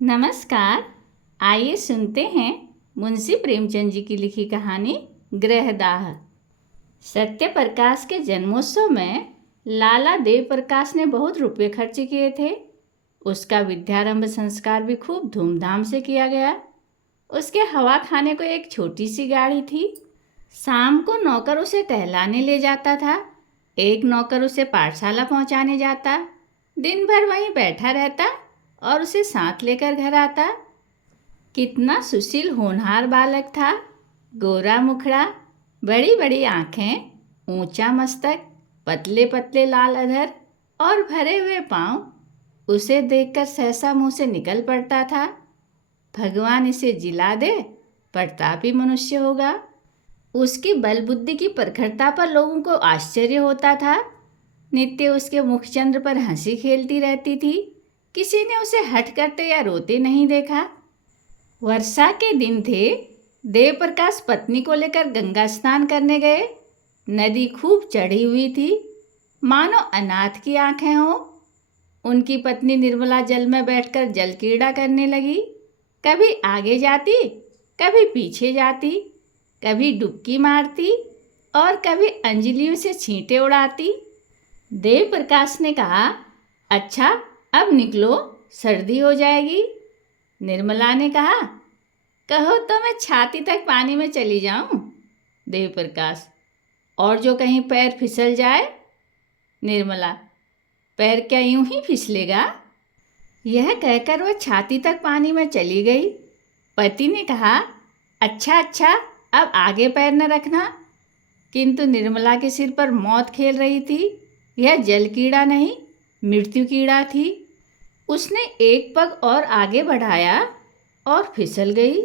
नमस्कार। आइए सुनते हैं मुंशी प्रेमचंद जी की लिखी कहानी गृहदाह। सत्य प्रकाश के जन्मोत्सव में लाला देव प्रकाश ने बहुत रुपए खर्च किए थे। उसका विद्यारंभ संस्कार भी खूब धूमधाम से किया गया। उसके हवा खाने को एक छोटी सी गाड़ी थी। शाम को नौकर उसे टहलाने ले जाता था। एक नौकर उसे पाठशाला पहुंचाने जाता। दिन भर वहीं बैठा रहता और उसे साथ लेकर घर आता। कितना सुशील होनहार बालक था। गोरा मुखड़ा, बड़ी बड़ी आंखें, ऊंचा मस्तक, पतले पतले लाल अधर और भरे हुए पांव। उसे देखकर सहसा मुंह से निकल पड़ता था, भगवान इसे जिला दे, प्रतापी मनुष्य होगा। उसकी बल बुद्धि की प्रखरता पर लोगों को आश्चर्य होता था। नित्य उसके मुखचंद्र पर हंसी खेलती रहती थी। किसी ने उसे हठ करते या रोते नहीं देखा। वर्षा के दिन थे। देवप्रकाश पत्नी को लेकर गंगा स्नान करने गए। नदी खूब चढ़ी हुई थी, मानो अनाथ की आंखें हों। उनकी पत्नी निर्मला जल में बैठकर जल क्रीड़ा करने लगी। कभी आगे जाती, कभी पीछे जाती, कभी डुबकी मारती और कभी अंजलियों से छींटे उड़ाती। देवप्रकाश ने कहा, अच्छा अब निकलो, सर्दी हो जाएगी। निर्मला ने कहा, कहो तो मैं छाती तक पानी में चली जाऊं। देवप्रकाश, और जो कहीं पैर फिसल जाए। निर्मला, पैर क्या यूं ही फिसलेगा। यह कहकर वह छाती तक पानी में चली गई। पति ने कहा, अच्छा अच्छा, अब आगे पैर न रखना। किंतु निर्मला के सिर पर मौत खेल रही थी। यह जल कीड़ा नहीं, मृत्यु कीड़ा थी। उसने एक पग और आगे बढ़ाया और फिसल गई।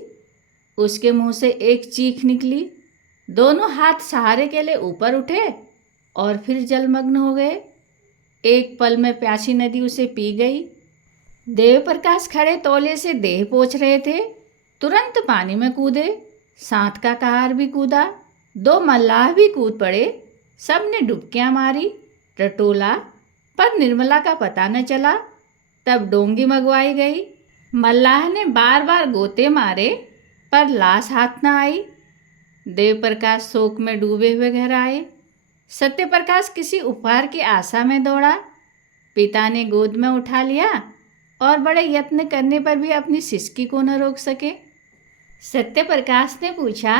उसके मुंह से एक चीख निकली। दोनों हाथ सहारे के लिए ऊपर उठे और फिर जलमग्न हो गए। एक पल में प्यासी नदी उसे पी गई। देवप्रकाश खड़े तौलिए से देह पोंछ रहे थे, तुरंत पानी में कूदे। साथ का कहार भी कूदा, दो मल्लाह भी कूद पड़े। सब ने डुबकियां मारी, टटोला, पर निर्मला का पता न चला। तब डोंगी मंगवाई गई। मल्लाह ने बार बार गोते मारे, पर लाश हाथ न आई। देवप्रकाश शोक में डूबे हुए घर आए। सत्यप्रकाश किसी उपहार की आशा में दौड़ा। पिता ने गोद में उठा लिया और बड़े यत्न करने पर भी अपनी सिसकी को न रोक सके। सत्यप्रकाश ने पूछा,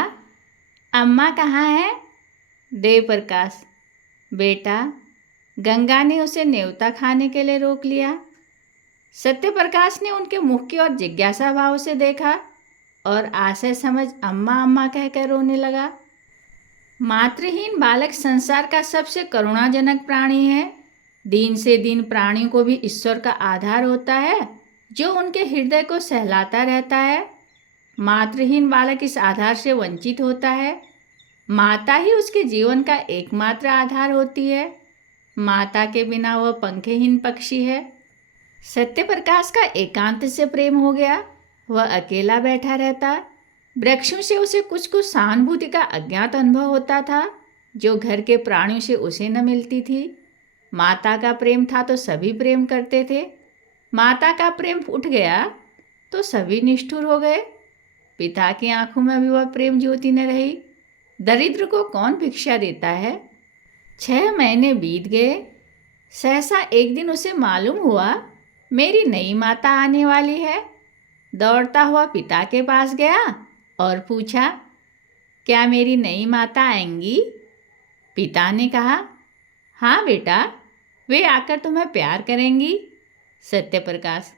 अम्मा कहाँ है? देवप्रकाश, बेटा, गंगा ने उसे न्योता खाने के लिए रोक लिया। सत्यप्रकाश ने उनके मुख की ओर जिज्ञासा भाव से देखा और आशय समझ अम्मा अम्मा कहकर रोने लगा। मातृहीन बालक संसार का सबसे करुणाजनक प्राणी है। दीन से दीन प्राणियों को भी ईश्वर का आधार होता है, जो उनके हृदय को सहलाता रहता है। मातृहीन बालक इस आधार से वंचित होता है। माता ही उसके जीवन का एकमात्र आधार होती है। माता के बिना वह पंखहीन पक्षी है। सत्यप्रकाश का एकांत से प्रेम हो गया। वह अकेला बैठा रहता। वृक्षों से उसे कुछ कुछ सहानुभूति का अज्ञात अनुभव होता था, जो घर के प्राणियों से उसे न मिलती थी। माता का प्रेम था तो सभी प्रेम करते थे। माता का प्रेम उठ गया तो सभी निष्ठुर हो गए। पिता की आंखों में भी वह प्रेम ज्योति न रही। दरिद्र को कौन भिक्षा देता है। 6 महीने बीत गए। सहसा एक दिन उसे मालूम हुआ, मेरी नई माता आने वाली है। दौड़ता हुआ पिता के पास गया और पूछा, क्या मेरी नई माता आएंगी? पिता ने कहा, हाँ बेटा, वे आकर तुम्हें प्यार करेंगी। सत्यप्रकाश,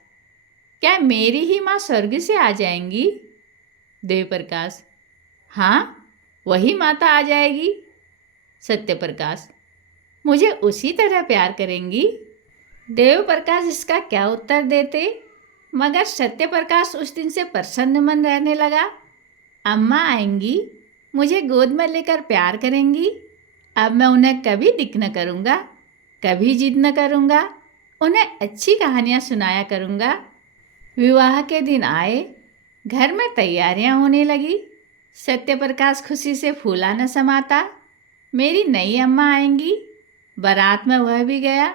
क्या मेरी ही माँ स्वर्ग से आ जाएंगी? देवप्रकाश, हाँ, वही माता आ जाएगी। सत्यप्रकाश, मुझे उसी तरह प्यार करेंगी। देवप्रकाश इसका क्या उत्तर देते, मगर सत्यप्रकाश उस दिन से प्रसन्न मन रहने लगा। अम्मा आएंगी, मुझे गोद में लेकर प्यार करेंगी। अब मैं उन्हें कभी दिक न करूँगा, कभी जिद न करूँगा। उन्हें अच्छी कहानियाँ सुनाया करूँगा। विवाह के दिन आए। घर में तैयारियाँ होने लगी। सत्यप्रकाश खुशी से फूला न समाता। मेरी नई अम्मा आएंगी। बारात में वह भी गया।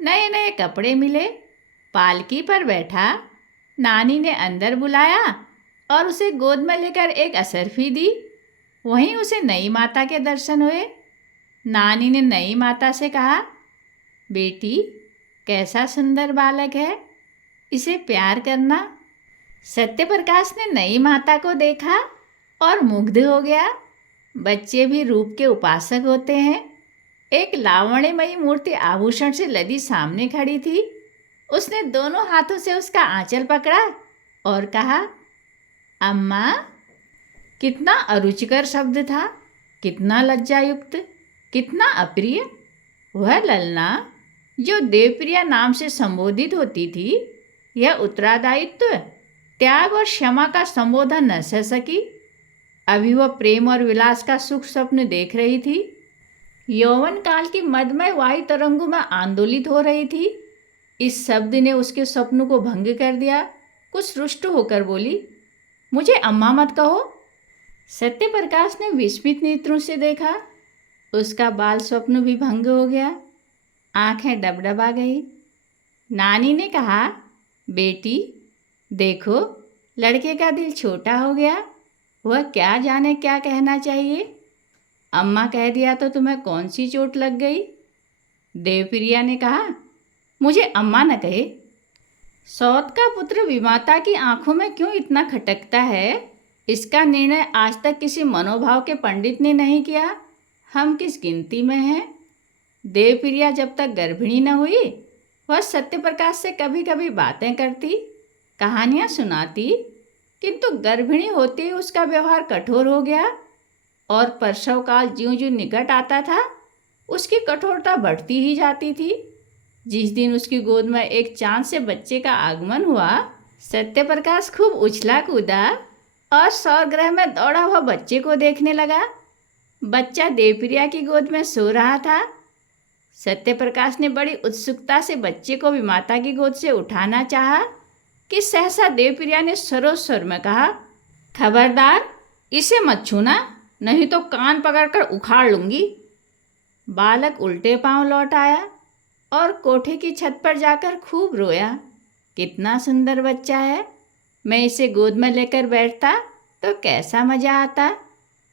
नए नए कपड़े मिले। पालकी पर बैठा। नानी ने अंदर बुलाया और उसे गोद में लेकर एक असरफी दी। वहीं उसे नई माता के दर्शन हुए। नानी ने नई माता से कहा, बेटी, कैसा सुंदर बालक है, इसे प्यार करना। सत्यप्रकाश ने नई माता को देखा और मुग्ध हो गया। बच्चे भी रूप के उपासक होते हैं। एक लावण्यमयी मूर्ति आभूषण से लदी सामने खड़ी थी। उसने दोनों हाथों से उसका आंचल पकड़ा और कहा, अम्मा। कितना अरुचिकर शब्द था, कितना लज्जायुक्त, कितना अप्रिय। वह ललना जो देवप्रिया नाम से संबोधित होती थी, यह उत्तरादायित्व, त्याग और क्षमा का संबोधन न सह सकी। अभी वह प्रेम और विलास का सुख स्वप्न देख रही थी। यौवन काल की मदमय वायु तरंगों में आंदोलित हो रही थी। इस शब्द ने उसके स्वप्न को भंग कर दिया। कुछ रुष्ट होकर बोली, मुझे अम्मा मत कहो। सत्यप्रकाश ने विस्मित नेत्रों से देखा। उसका बाल स्वप्न भी भंग हो गया। आंखें डबडबा गई। नानी ने कहा, बेटी, देखो, लड़के का दिल छोटा हो गया। वह क्या जाने क्या कहना चाहिए। अम्मा कह दिया तो तुम्हें कौन सी चोट लग गई। देवप्रिया ने कहा, मुझे अम्मा न कहे। सौत का पुत्र विमाता की आंखों में क्यों इतना खटकता है, इसका निर्णय आज तक किसी मनोभाव के पंडित ने नहीं किया। हम किस गिनती में हैं। देवप्रिया जब तक गर्भिणी न हुई, वह सत्यप्रकाश से कभी कभी बातें करती, कहानियाँ सुनाती, किंतु गर्भिणी होते ही उसका व्यवहार कठोर हो गया और प्रसव काल ज्यों-ज्यों निकट आता था, उसकी कठोरता बढ़ती ही जाती थी। जिस दिन उसकी गोद में एक चांद से बच्चे का आगमन हुआ, सत्यप्रकाश खूब उछला कूदा और सौरगृह में दौड़ा हुआ बच्चे को देखने लगा। बच्चा देवप्रिया की गोद में सो रहा था। सत्यप्रकाश ने बड़ी उत्सुकता से बच्चे को विमाता की गोद से उठाना चाहा कि सहसा देवप्रिया ने सरोज स्वर में कहा, खबरदार, इसे मत छूना, नहीं तो कान पकड़कर उखाड़ लूंगी। बालक उल्टे पांव लौट आया और कोठे की छत पर जाकर खूब रोया। कितना सुंदर बच्चा है, मैं इसे गोद में लेकर बैठता तो कैसा मज़ा आता।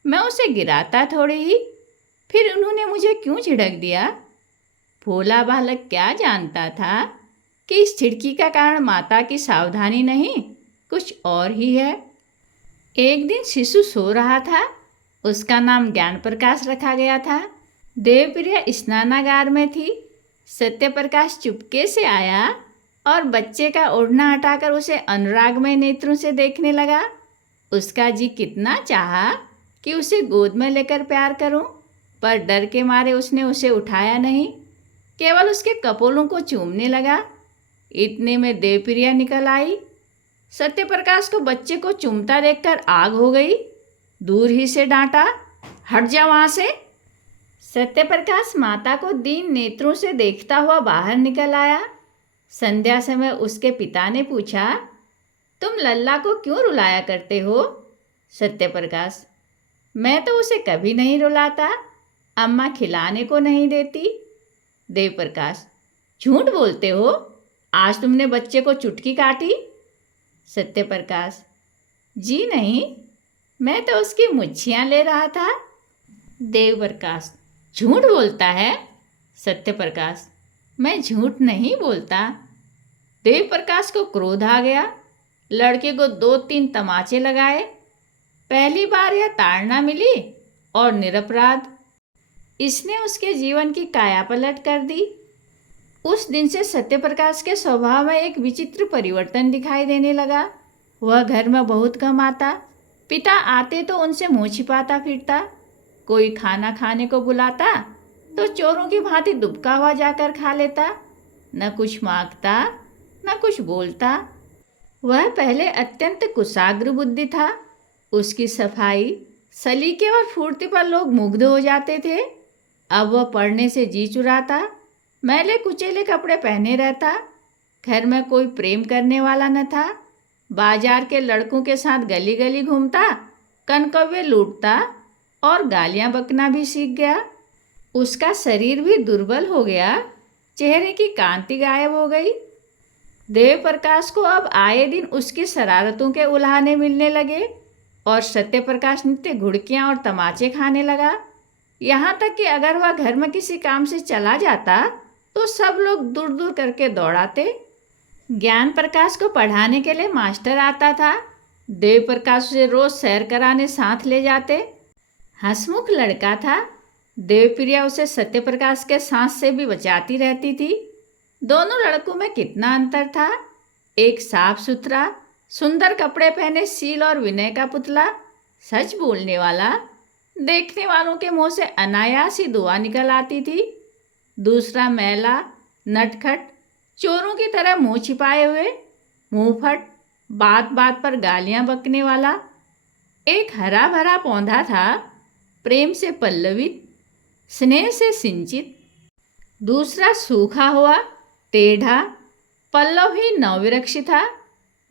मैं उसे गिराता थोड़ी ही, फिर उन्होंने मुझे क्यों झिड़क दिया। भोला बालक क्या जानता था कि इस झिड़की का कारण माता की सावधानी नहीं, कुछ और ही है। एक दिन शिशु सो रहा था। उसका नाम ज्ञान प्रकाश रखा गया था। देवप्रिया स्नानागार में थी। सत्यप्रकाश चुपके से आया और बच्चे का ओढ़ना हटाकर उसे अनुरागमय नेत्रों से देखने लगा। उसका जी कितना चाहा कि उसे गोद में लेकर प्यार करूं, पर डर के मारे उसने उसे उठाया नहीं, केवल उसके कपोलों को चूमने लगा। इतने में देवप्रिया निकल आई। सत्यप्रकाश को बच्चे को चूमता देखकर आग हो गई। दूर ही से डांटा, हट जा वहाँ से। सत्यप्रकाश माता को दीन नेत्रों से देखता हुआ बाहर निकल आया। संध्या समय उसके पिता ने पूछा, तुम लल्ला को क्यों रुलाया करते हो। सत्यप्रकाश, मैं तो उसे कभी नहीं रुलाता, अम्मा खिलाने को नहीं देती। देवप्रकाश, झूठ बोलते हो, आज तुमने बच्चे को चुटकी काटी। सत्यप्रकाश, जी नहीं, मैं तो उसकी मुच्छियाँ ले रहा था। देवप्रकाश, झूठ बोलता है। सत्यप्रकाश, मैं झूठ नहीं बोलता। देवप्रकाश को क्रोध आ गया। लड़के को 2-3 तमाचे लगाए। पहली बार यह ताड़ना मिली और निरपराध। इसने उसके जीवन की कायापलट कर दी। उस दिन से सत्यप्रकाश के स्वभाव में एक विचित्र परिवर्तन दिखाई देने लगा। वह घर में बहुत कम आता। पिता आते तो उनसे मुँह छिपाता फिरता। कोई खाना खाने को बुलाता तो चोरों की भांति दुबका हुआ जाकर खा लेता। न कुछ मांगता, न कुछ बोलता। वह पहले अत्यंत कुशाग्र बुद्धि था। उसकी सफाई, सलीके और फुर्ती पर लोग मुग्ध हो जाते थे। अब वह पढ़ने से जी चुराता, मैले कुचेले कपड़े पहने रहता। घर में कोई प्रेम करने वाला न था। बाजार के लड़कों के साथ गली गली घूमता, कनकव्वे लूटता और गालियां बकना भी सीख गया। उसका शरीर भी दुर्बल हो गया। चेहरे की कांति गायब हो गई। देव प्रकाश को अब आए दिन उसकी शरारतों के उल्हाने मिलने लगे और सत्य प्रकाश नित्य घुड़कियां और तमाचे खाने लगा। यहाँ तक कि अगर वह घर में किसी काम से चला जाता तो सब लोग दूर दूर करके दौड़ाते। ज्ञान प्रकाश को पढ़ाने के लिए मास्टर आता था। देव प्रकाश उसे रोज सैर कराने साथ ले जाते। हंसमुख लड़का था। देवप्रिया उसे सत्य प्रकाश के सांस से भी बचाती रहती थी। दोनों लड़कों में कितना अंतर था। एक साफ सुथरा सुंदर कपड़े पहने शील और विनय का पुतला, सच बोलने वाला, देखने वालों के मुंह से अनायास ही दुआ निकल आती थी। दूसरा मैला, नटखट, चोरों की तरह मुंह छिपाए हुए, मुंहफट, बात बात पर गालियां बकने वाला। एक हरा भरा पौधा था, प्रेम से पल्लवित, स्नेह से सिंचित। दूसरा सूखा हुआ, टेढ़ा, पल्लवहीन नववृक्ष था,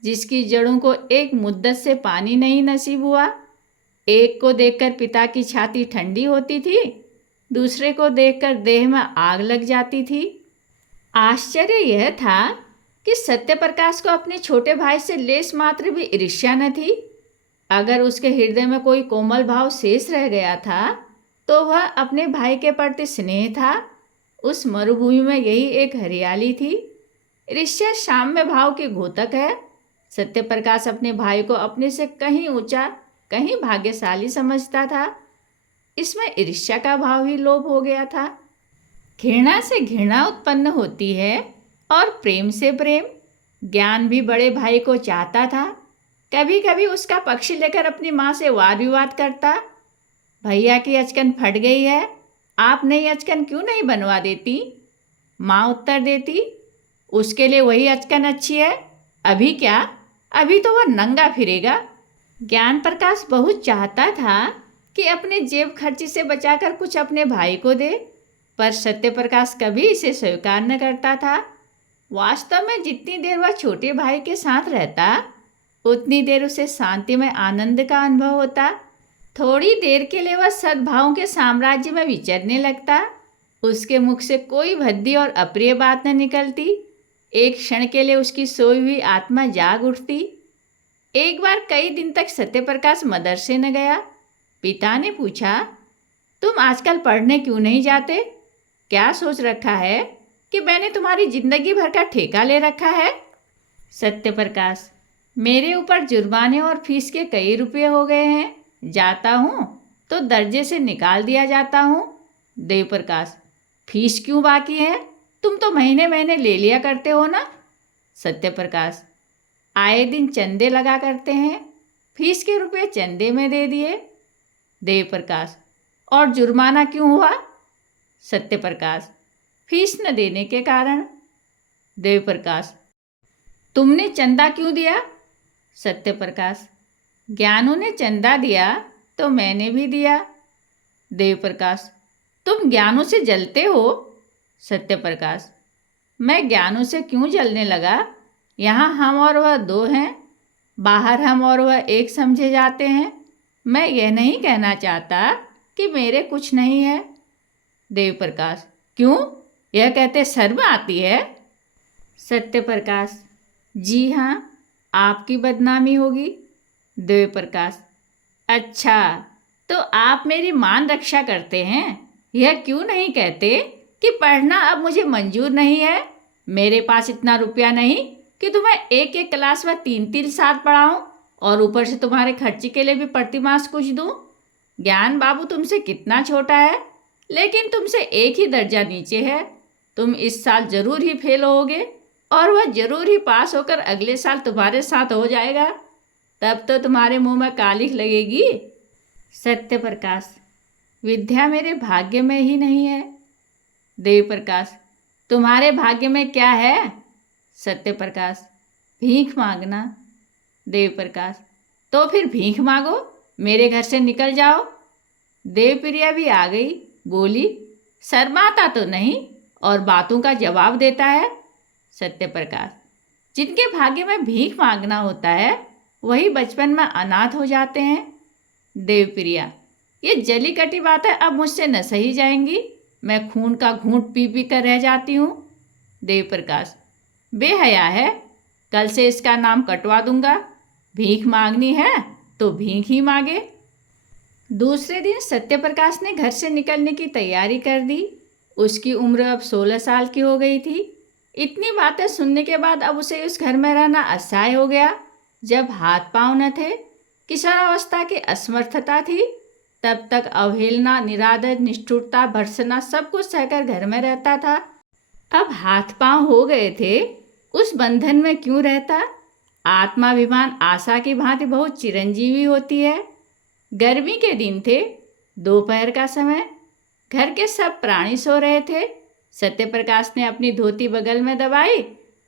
जिसकी जड़ों को एक मुद्दत से पानी नहीं नसीब हुआ। एक को देखकर पिता की छाती ठंडी होती थी, दूसरे को देखकर देह में आग लग जाती थी। आश्चर्य यह था कि सत्य प्रकाश को अपने छोटे भाई से लेस मात्र भी ईर्ष्या न थी। अगर उसके हृदय में कोई कोमल भाव शेष रह गया था तो वह अपने भाई के प्रति स्नेह था। उस मरुभूमि में यही एक हरियाली थी। ईर्ष्या साम्य भाव की घोतक है। सत्य प्रकाश अपने भाई को अपने से कहीं ऊंचा, कहीं भाग्यशाली समझता था। इसमें ईर्ष्या का भाव ही लोप हो गया था। घृणा से घृणा उत्पन्न होती है और प्रेम से प्रेम। ज्ञान भी बड़े भाई को चाहता था। कभी कभी उसका पक्ष लेकर अपनी माँ से वाद विवाद करता। भैया की अचकन फट गई है, आप नई अचकन क्यों नहीं बनवा देती? माँ उत्तर देती, उसके लिए वही अचकन अच्छी है। अभी क्या, अभी तो वह नंगा फिरेगा। ज्ञान प्रकाश बहुत चाहता था कि अपने जेब खर्ची से बचाकर कुछ अपने भाई को दे, पर सत्य प्रकाश कभी इसे स्वीकार न करता था। वास्तव में जितनी देर वह छोटे भाई के साथ रहता उतनी देर उसे शांति में आनंद का अनुभव होता। थोड़ी देर के लिए वह सद्भावों के साम्राज्य में विचरने लगता। उसके मुख से कोई भद्दी और अप्रिय बात न निकलती। एक क्षण के लिए उसकी सोई हुई आत्मा जाग उठती। एक बार कई दिन तक सत्य प्रकाश मदरसे न गया। पिता ने पूछा, तुम आजकल पढ़ने क्यों नहीं जाते? क्या सोच रखा है कि मैंने तुम्हारी जिंदगी भर का ठेका ले रखा है? सत्य प्रकाश, मेरे ऊपर जुर्माने और फीस के कई रुपये हो गए हैं। जाता हूँ तो दर्जे से निकाल दिया जाता हूँ। देव प्रकाश, फीस क्यों बाकी है? तुम तो महीने महीने ले लिया करते हो ना? सत्य प्रकाश, आए दिन चंदे लगा करते हैं, फीस के रुपये चंदे में दे दिए। देव प्रकाश, और जुर्माना क्यों हुआ? सत्य प्रकाश, फीस न देने के कारण। देव प्रकाश, तुमने चंदा क्यों दिया? सत्य प्रकाश, ज्ञानू ने चंदा दिया तो मैंने भी दिया। देव प्रकाश, तुम ज्ञानू से जलते हो? सत्य प्रकाश, मैं ज्ञानू से क्यों जलने लगा? यहाँ हम और वह दो हैं, बाहर हम और वह एक समझे जाते हैं। मैं यह नहीं कहना चाहता कि मेरे कुछ नहीं है। देव प्रकाश, क्यों, यह कहते शर्म आती है? सत्य प्रकाश, जी हाँ, आपकी बदनामी होगी। देव प्रकाश, अच्छा, तो आप मेरी मान रक्षा करते हैं। यह क्यों नहीं कहते कि पढ़ना अब मुझे मंजूर नहीं है? मेरे पास इतना रुपया नहीं कि तुम्हें एक एक क्लास में 3-3 साल पढ़ाऊँ और ऊपर से तुम्हारे खर्चे के लिए भी प्रतिमास कुछ दूँ। ज्ञान बाबू तुमसे कितना छोटा है, लेकिन तुमसे एक ही दर्जा नीचे है। तुम इस साल जरूर ही फेल होगे और वह जरूर ही पास होकर अगले साल तुम्हारे साथ हो जाएगा। तब तो तुम्हारे मुंह में कालिख लगेगी। सत्य प्रकाश, विद्या मेरे भाग्य में ही नहीं है। देव प्रकाश, तुम्हारे भाग्य में क्या है? सत्य प्रकाश, भीख मांगना। देव प्रकाश, तो फिर भीख मांगो, मेरे घर से निकल जाओ। देवप्रिया भी आ गई, बोली, शर्माता तो नहीं और बातों का जवाब देता है। सत्य प्रकाश, जिनके भाग्य में भीख मांगना होता है वही बचपन में अनाथ हो जाते हैं। देवप्रिया, ये जली कटी बातें अब मुझसे न सही जाएंगी। मैं खून का घूंट पी पी कर रह जाती हूँ। देव प्रकाश, बेहया है, कल से इसका नाम कटवा दूंगा। भीख मांगनी है तो भीख ही मांगे। दूसरे दिन सत्यप्रकाश ने घर से निकलने की तैयारी कर दी। उसकी उम्र अब 16 साल की हो गई थी। इतनी बातें सुनने के बाद अब उसे उस घर में रहना असह्य हो गया। जब हाथ पांव न थे, किशोरावस्था की असमर्थता थी, तब तक अवहेलना, निरादर, निष्ठुरता, भर्त्सना सब कुछ सहकर घर में रहता था। अब हाथ पांव हो गए थे, उस बंधन में क्यों रहता। आत्माभिमान आशा की भांति बहुत चिरंजीवी होती है। गर्मी के दिन थे, दोपहर का समय। घर के सब प्राणी सो रहे थे। सत्यप्रकाश ने अपनी धोती बगल में दबाई,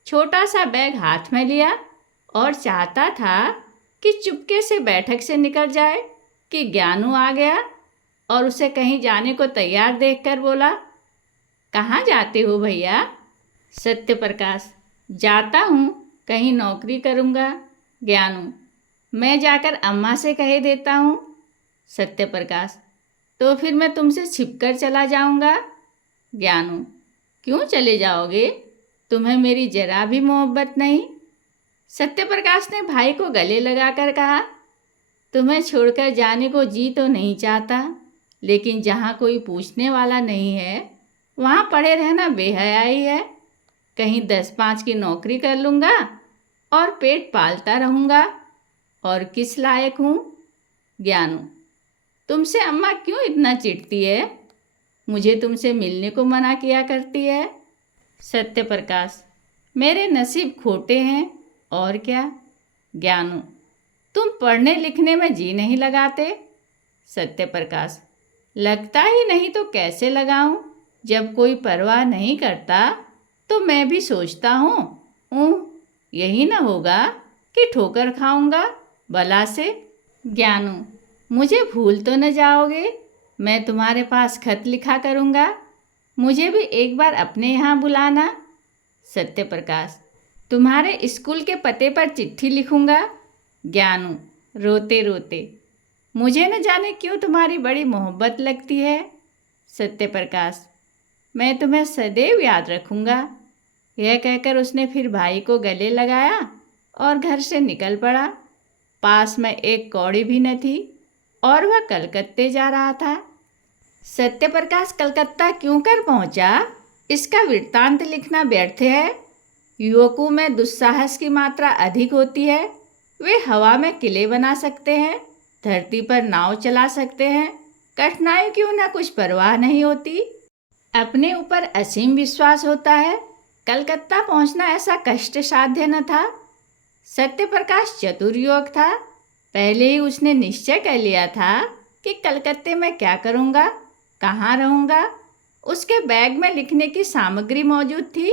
छोटा सा बैग हाथ में लिया और चाहता था कि चुपके से बैठक से निकल जाए कि ज्ञानू आ गया और उसे कहीं जाने को तैयार देखकर बोला, कहाँ जाते हो भैया? सत्यप्रकाश, जाता हूँ, कहीं नौकरी करूँगा। ज्ञानू, मैं जाकर अम्मा से कह देता हूँ। सत्यप्रकाश, तो फिर मैं तुमसे छिपकर चला जाऊँगा। ज्ञानू, क्यों चले जाओगे? तुम्हें मेरी जरा भी मोहब्बत नहीं? सत्यप्रकाश ने भाई को गले लगाकर कहा, तुम्हें छोड़कर जाने को जी तो नहीं चाहता, लेकिन जहाँ कोई पूछने वाला नहीं है वहाँ पड़े रहना बेहयाई है। कहीं 10-5 की नौकरी कर लूँगा और पेट पालता रहूँगा। और किस लायक हूँ? ज्ञानू, तुमसे अम्मा क्यों इतना चिढ़ती है? मुझे तुमसे मिलने को मना किया करती है। सत्यप्रकाश, मेरे नसीब खोटे हैं और क्या। ज्ञानू, तुम पढ़ने लिखने में जी नहीं लगाते। सत्यप्रकाश, लगता ही नहीं तो कैसे लगाऊं? जब कोई परवाह नहीं करता तो मैं भी सोचता हूँ यही ना होगा कि ठोकर खाऊंगा बला से। ज्ञानू, मुझे भूल तो न जाओगे? मैं तुम्हारे पास खत लिखा करूँगा। मुझे भी एक बार अपने यहाँ बुलाना। सत्यप्रकाश, तुम्हारे स्कूल के पते पर चिट्ठी लिखूँगा। ज्ञानू रोते रोते, मुझे न जाने क्यों तुम्हारी बड़ी मोहब्बत लगती है। सत्यप्रकाश, मैं तुम्हें सदैव याद रखूँगा। यह कहकर उसने फिर भाई को गले लगाया और घर से निकल पड़ा। पास में एक कौड़ी भी न थी और वह कलकत्ते जा रहा था। सत्यप्रकाश कलकत्ता क्यों कर पहुंचा, इसका वृत्तांत लिखना व्यर्थ है। युवकों में दुस्साहस की मात्रा अधिक होती है। वे हवा में किले बना सकते हैं, धरती पर नाव चला सकते हैं, कठिनाई की उन्हें कुछ परवाह नहीं होती। अपने ऊपर असीम विश्वास होता है। कलकत्ता पहुंचना ऐसा कष्ट साध्य न था। सत्यप्रकाश चतुर युवक था। पहले ही उसने निश्चय कर लिया था कि कलकत्ते में क्या करूँगा, कहाँ रहूँगा। उसके बैग में लिखने की सामग्री मौजूद थी।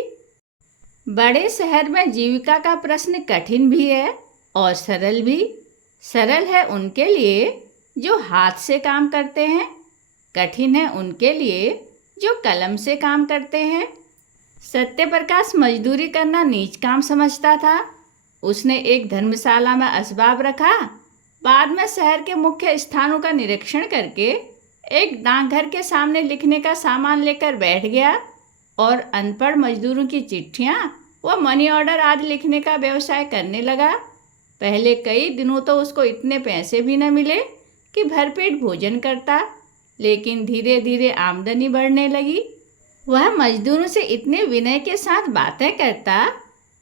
बड़े शहर में जीविका का प्रश्न कठिन भी है और सरल भी। सरल है उनके लिए जो हाथ से काम करते हैं, कठिन है उनके लिए जो कलम से काम करते हैं। सत्यप्रकाश मजदूरी करना नीच काम समझता था। उसने एक धर्मशाला में असबाब रखा। बाद में शहर के मुख्य स्थानों का निरीक्षण करके एक डाकघर के सामने लिखने का सामान लेकर बैठ गया और अनपढ़ मजदूरों की चिट्ठियाँ व मनी ऑर्डर आदि लिखने का व्यवसाय करने लगा। पहले कई दिनों तो उसको इतने पैसे भी न मिले कि भरपेट भोजन करता, लेकिन धीरे धीरे आमदनी बढ़ने लगी। वह मजदूरों से इतने विनय के साथ बातें करता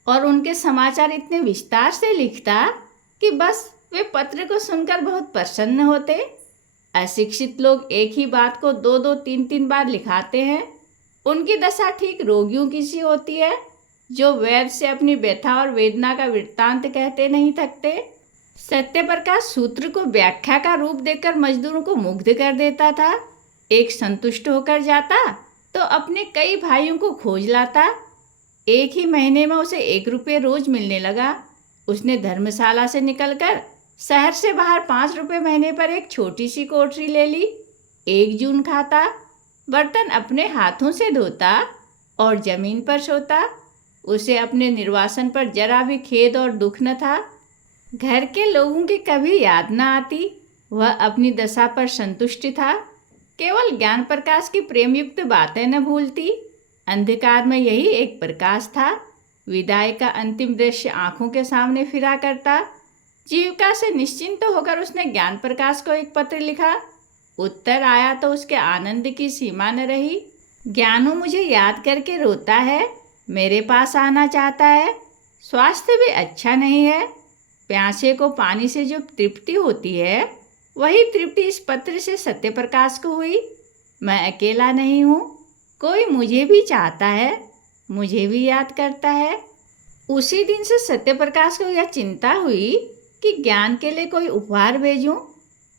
और उनके समाचार इतने विस्तार से लिखता कि बस वे पत्र को सुनकर बहुत प्रसन्न होते। अशिक्षित लोग एक ही बात को 2-2, 3-3 बार लिखाते हैं। उनकी दशा ठीक रोगियों की सी होती है जो वैद्य से अपनी व्यथा और वेदना का वृत्तांत कहते नहीं थकते। सत्यप्रकाश सूत्र को व्याख्या का रूप देकर मजदूरों को मुग्ध कर देता था। एक संतुष्ट होकर जाता तो अपने कई भाइयों को खोज लाता। एक ही महीने में उसे 1 रुपये रोज मिलने लगा। उसने धर्मशाला से निकलकर शहर से बाहर 5 रुपये महीने पर एक छोटी सी कोठरी ले ली। 1 जून खाता, बर्तन अपने हाथों से धोता और जमीन पर सोता। उसे अपने निर्वासन पर जरा भी खेद और दुख न था। घर के लोगों की कभी याद न आती। वह अपनी दशा पर संतुष्ट था। केवल ज्ञान प्रकाश की प्रेमयुक्त बातें न भूलती। अंधकार में यही एक प्रकाश था। विदाई का अंतिम दृश्य आंखों के सामने फिरा करता। जीविका से निश्चिंत होकर उसने ज्ञान प्रकाश को एक पत्र लिखा। उत्तर आया तो उसके आनंद की सीमा न रही। ज्ञानू मुझे याद करके रोता है, मेरे पास आना चाहता है, स्वास्थ्य भी अच्छा नहीं है। प्यासे को पानी से जो तृप्ति होती है वही तृप्ति इस पत्र से सत्य प्रकाश को हुई। मैं अकेला नहीं हूँ, कोई मुझे भी चाहता है, मुझे भी याद करता है। उसी दिन से सत्य प्रकाश को यह चिंता हुई कि ज्ञान के लिए कोई उपहार भेजूं।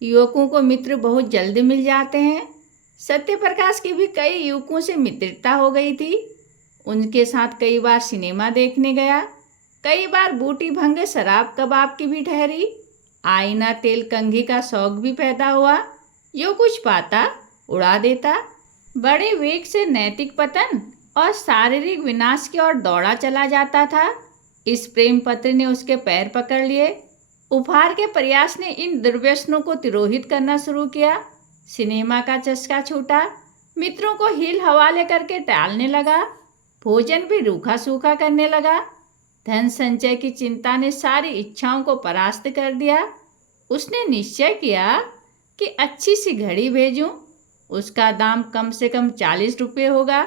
युवकों को मित्र बहुत जल्द मिल जाते हैं। सत्य प्रकाश की भी कई युवकों से मित्रता हो गई थी। उनके साथ कई बार सिनेमा देखने गया, कई बार बूटी भंग शराब कबाब की भी ठहरी। आईना तेल कंघी का शौक भी पैदा हुआ। जो कुछ पाता उड़ा देता। बड़े वेग से नैतिक पतन और शारीरिक विनाश की ओर दौड़ा चला जाता था। इस प्रेम पत्र ने उसके पैर पकड़ लिए। उपहार के प्रयास ने इन दुर्व्यसनों को तिरोहित करना शुरू किया। सिनेमा का चस्का छूटा। मित्रों को हिल हवाले करके टालने लगा। भोजन भी रूखा सूखा करने लगा। धन संचय की चिंता ने सारी इच्छाओं को परास्त कर दिया। उसने निश्चय किया कि अच्छी सी घड़ी भेजूं। उसका दाम कम से कम 40 रुपये होगा।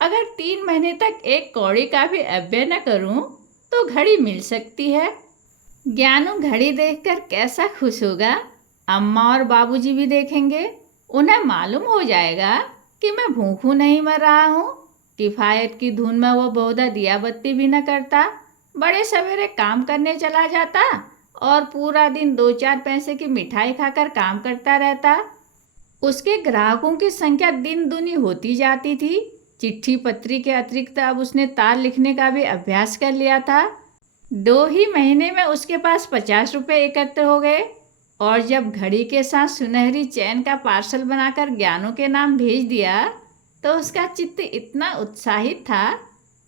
अगर 3 महीने तक एक कौड़ी का भी अव्यय न करूं तो घड़ी मिल सकती है। ज्ञानू घड़ी देखकर कैसा खुश होगा। अम्मा और बाबूजी भी देखेंगे। उन्हें मालूम हो जाएगा कि मैं भूखों नहीं मर रहा हूँ। किफ़ायत की धुन में वो बहुधा दिया बत्ती भी न करता। बड़े सवेरे काम करने चला जाता और पूरा दिन 2-4 पैसे की मिठाई खाकर काम करता रहता। उसके ग्राहकों की संख्या दिन दुनी होती जाती थी। चिट्ठी पत्री के अतिरिक्त अब उसने तार लिखने का भी अभ्यास कर लिया था। 2 ही महीने में उसके पास 50 रुपये एकत्र हो गए। और जब घड़ी के साथ सुनहरी चैन का पार्सल बनाकर ज्ञानों के नाम भेज दिया तो उसका चित्त इतना उत्साहित था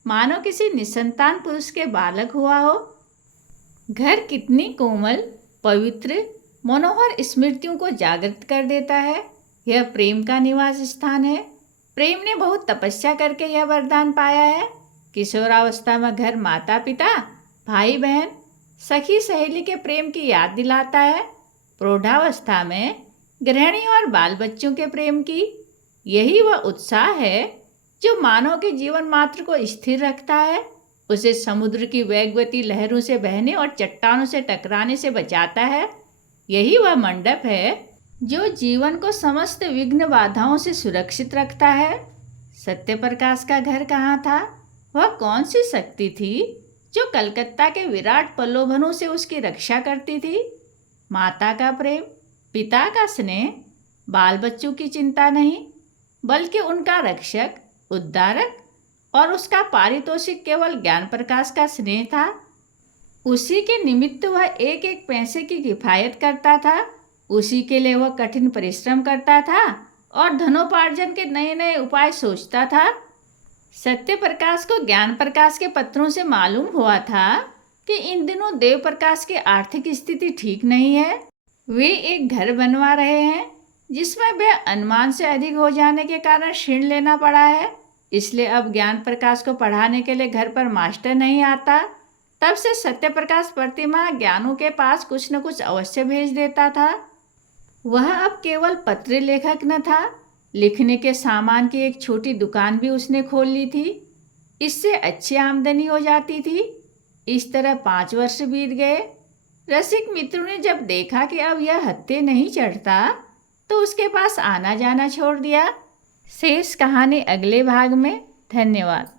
मानो किसी निसंतान पुरुष के बालक हुआ हो। घर कितनी कोमल, पवित्र, मनोहर स्मृतियों को जागृत कर देता है। यह प्रेम का निवास स्थान है। प्रेम ने बहुत तपस्या करके यह वरदान पाया है। किशोरावस्था में घर माता पिता, भाई बहन, सखी सहेली के प्रेम की याद दिलाता है। प्रौढ़ावस्था में गृहिणी और बाल बच्चों के प्रेम की। यही वह उत्साह है जो मानव के जीवन मात्र को स्थिर रखता है, उसे समुद्र की वेगवती लहरों से बहने और चट्टानों से टकराने से बचाता है। यही वह मंडप है जो जीवन को समस्त विघ्न बाधाओं से सुरक्षित रखता है। सत्य प्रकाश का घर कहाँ था? वह कौन सी शक्ति थी जो कलकत्ता के विराट प्रलोभनों से उसकी रक्षा करती थी? माता का प्रेम, पिता का स्नेह, बाल बच्चों की चिंता नहीं, बल्कि उनका रक्षक, उद्धारक और उसका पारितोषिक केवल ज्ञान प्रकाश का स्नेह था। उसी के निमित्त वह एक एक पैसे की किफायत करता था। उसी के लिए वह कठिन परिश्रम करता था और धनोपार्जन के नए नए उपाय सोचता था। सत्य प्रकाश को ज्ञान प्रकाश के पत्रों से मालूम हुआ था कि इन दिनों देव प्रकाश की आर्थिक स्थिति ठीक नहीं है। वे एक घर बनवा रहे हैं जिसमें वे अनुमान से अधिक हो जाने के कारण ऋण लेना पड़ा है। इसलिए अब ज्ञान प्रकाश को पढ़ाने के लिए घर पर मास्टर नहीं आता। तब से सत्य प्रकाश प्रतिमाह ज्ञानू के पास कुछ न कुछ अवश्य भेज देता था। वह अब केवल पत्र लेखक न था, लिखने के सामान की एक छोटी दुकान भी उसने खोल ली थी। इससे अच्छी आमदनी हो जाती थी। इस तरह 5 वर्ष बीत गए। रसिक मित्रों ने जब देखा कि अब यह हत्थे नहीं चढ़ता तो उसके पास आना जाना छोड़ दिया। शेष कहानी अगले भाग में। धन्यवाद।